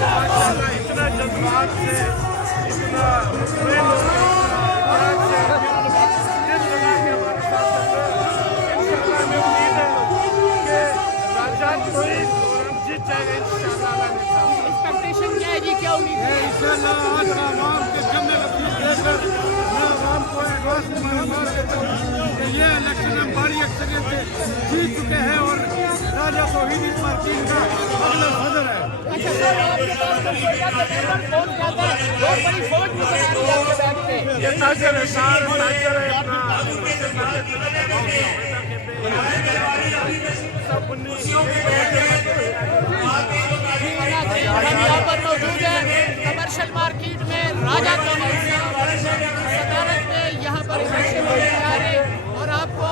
माशाल्लाह इतना जज्बात से, इतना प्रेम से, प्यार से जिस तरह के हमारे साथ चल रहे हैं, इंशाल्लाह हमें उम्मीद है कि राजा कोई जीत जाएगा इंशाल्लाह। एक्सपेक्टेशन क्या है जी, क्या उम्मीद है? इंशाल्लाह आज का आवाम के जमने का फीस लेकर मैं आवाम को एडवांस मुबारकबाद देता हूँ कि ये इलेक्शन हम बड़ी अक्सरियत से जीत चुके हैं और राजा तौहीद इस बार टीम का अगला सदर है। अच्छा सर, आपके पास तो बढ़िया तकरीबन बहुत ज्यादा बहुत बड़ी फौज नजर आ रही है आपके बैग पे। ये ताजर है, सार ताजर है अपना सब हम यहाँ पर मौजूद है कमर्शियल मार्केट में राजा तौहीद सदारत में यहाँ पर इलेक्शन होने जा रहे हैं और आपको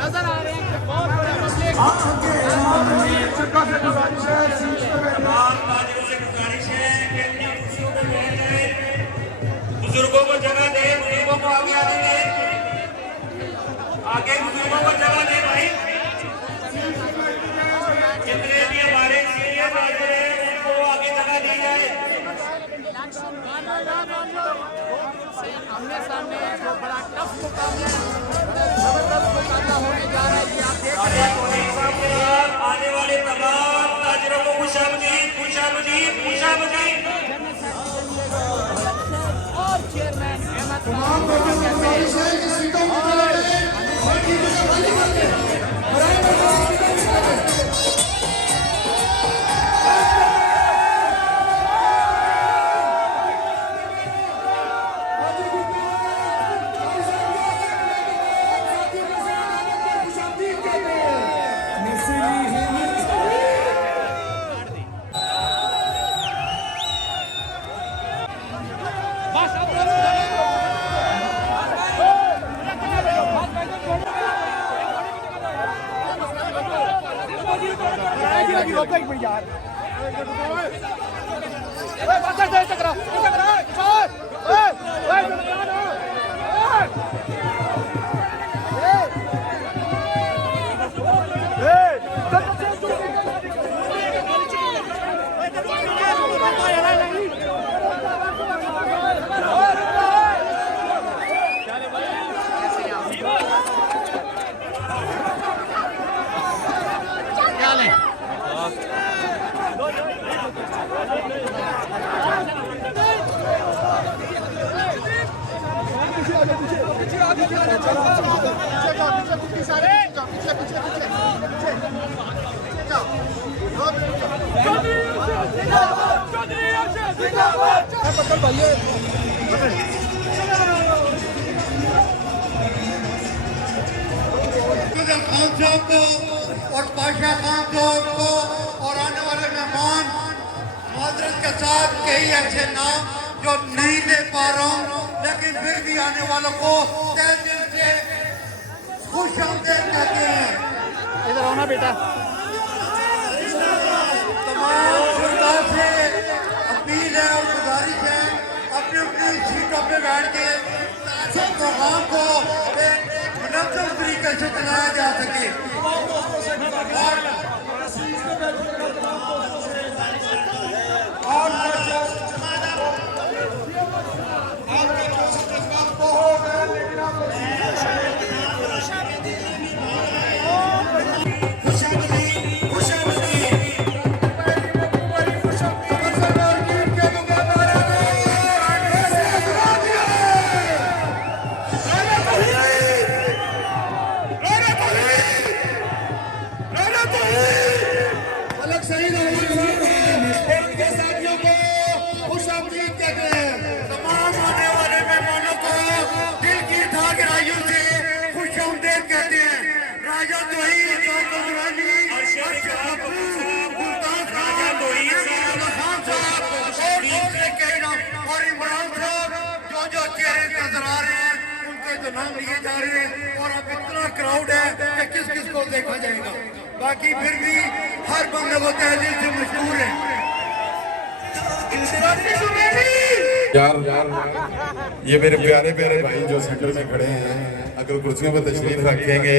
नजर आ रहे हैं कि बहुत बड़ा पब्लिक। बुजुर्गों को जगह दे, बुजुर्गों को आगे आने दे, आगे बुजुर्गों को जगह दे भाई। जितने भी हमारे सीनियर हैं उनको आगे जगह दी जाए। आमने सामने जो बड़ा टफ मुकाबला है, जबरदस्त मुकाबला होने जा रहा है जी। आप देख रहे हैं आने वाले तमाम ताजरों को खुशामदीद, खुशामदीद, खुशामदीद। और चेयरमैन अहमद खान साहब को और पाशा खान साहब को और आने वाले मेहमान मादरत के साथ कई ऐसे नाम जो नहीं ले पा रहा हूँ, लेकिन फिर भी आने वालों को तहे दिल से खुश आमदीद कहते हैं। इधर आओ ना बेटा। तमाम श्रोता से अपील है और गुजारिश है अपनी अपनी सीटों पे बैठ के प्रोग्राम को मुनज़्ज़म तरीके से चलाया जा सके। नाम लिए जा रहे हैं और अब इतना क्राउड है कि किस किस को देखा जाएगा। बाकी फिर भी हर बंदे को तहजीब से मशहूर है। यार ये मेरे प्यारे प्यारे भाई जो सेंटर में खड़े हैं, अगर कुर्सियों पर तशरीफ रखेंगे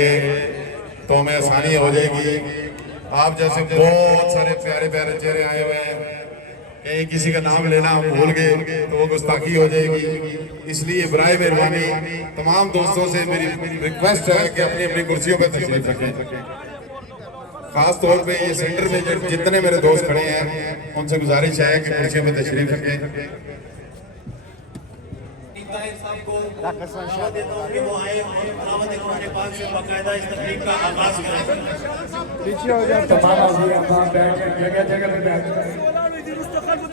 तो हमें आसानी हो जाएगी। आप जैसे बहुत सारे प्यारे प्यारे चेहरे आए हुए हैं कहीं किसी का नाम लेना हम भूल गए तो वो गुस्ताखी हो जाएगी। इसलिए बराए मेहरबानी तमाम दोस्तों से मेरी रिक्वेस्ट है कि अपनी अपनी कुर्सियों पर तशरीफ रखें। खास तौर पे ये सेंटर में जो जितने मेरे दोस्त खड़े हैं उनसे गुजारिश है कि कुर्सियों पर तशरीफ रखें। देता हूं कि वो आए और तिलावत कुरान पाक से बाकायदा इस तकरीब का आगाज करें। पीछे हो जाओ तमाम हाजिर अहबाब बैठ जाएं, जगह जगह पे बैठ जाएं।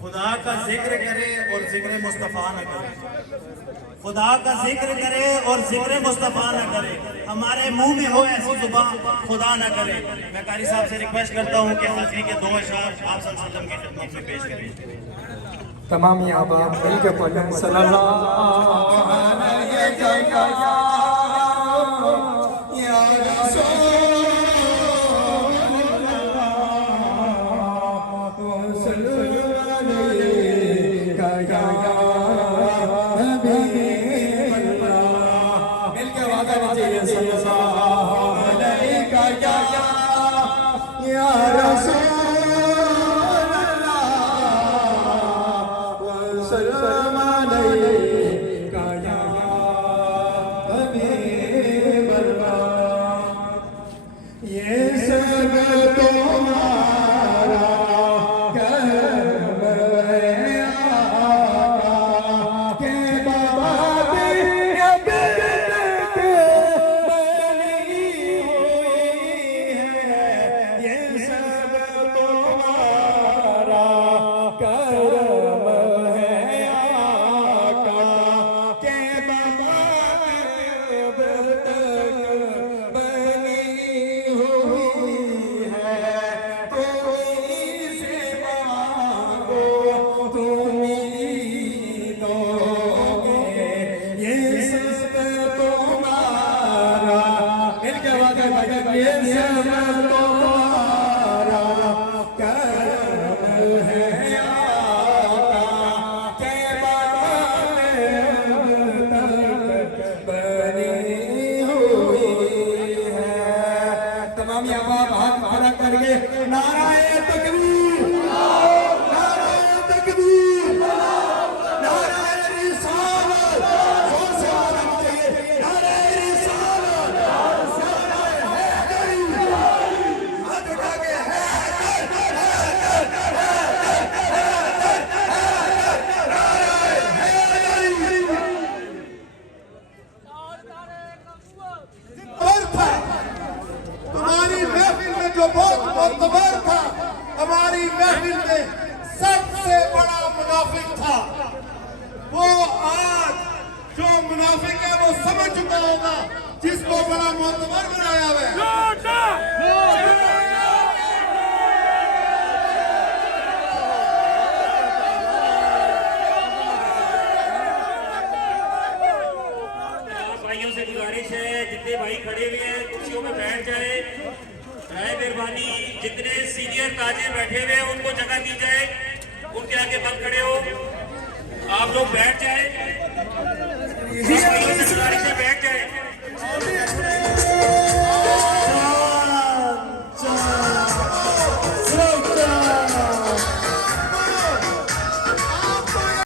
खुदा का जिक्र करे और जिक्र मुस्तफ़ा न करे, खुदा का जिक्र करे और जिक्र मुस्तफ़ा न करे, हमारे मुंह में हो ऐसी जुबान खुदा न करे। मैं कारी साहब से रिक्वेस्ट करता हूँ कि हाजिरी के 2 अशआर आप सल्लल्लाहु अलैहि वसल्लम की खिदमत में पेश करें। तमाम अहबाब मिलकर पढ़ें सल्लल्लाहु अलैहि वसल्लम। जो बहुत मोतबर था, हमारी महफिल में सबसे बड़ा मुनाफिक था। वो आज जो मुनाफिक है वो समझ चुका होगा जिसको बड़ा मोतबर बनाया हुआ है। भाइयों से गुजारिश है, जितने भाई खड़े हुए हैं कुर्सियों में बैठ जाए। मेहरबानी, जितने सीनियर ताजिर बैठे हुए हैं उनको जगह दी जाए, उनके आगे मत खड़े हो, आप लोग बैठ जाए। भाइयों से गुजारिश है बैठ जाए।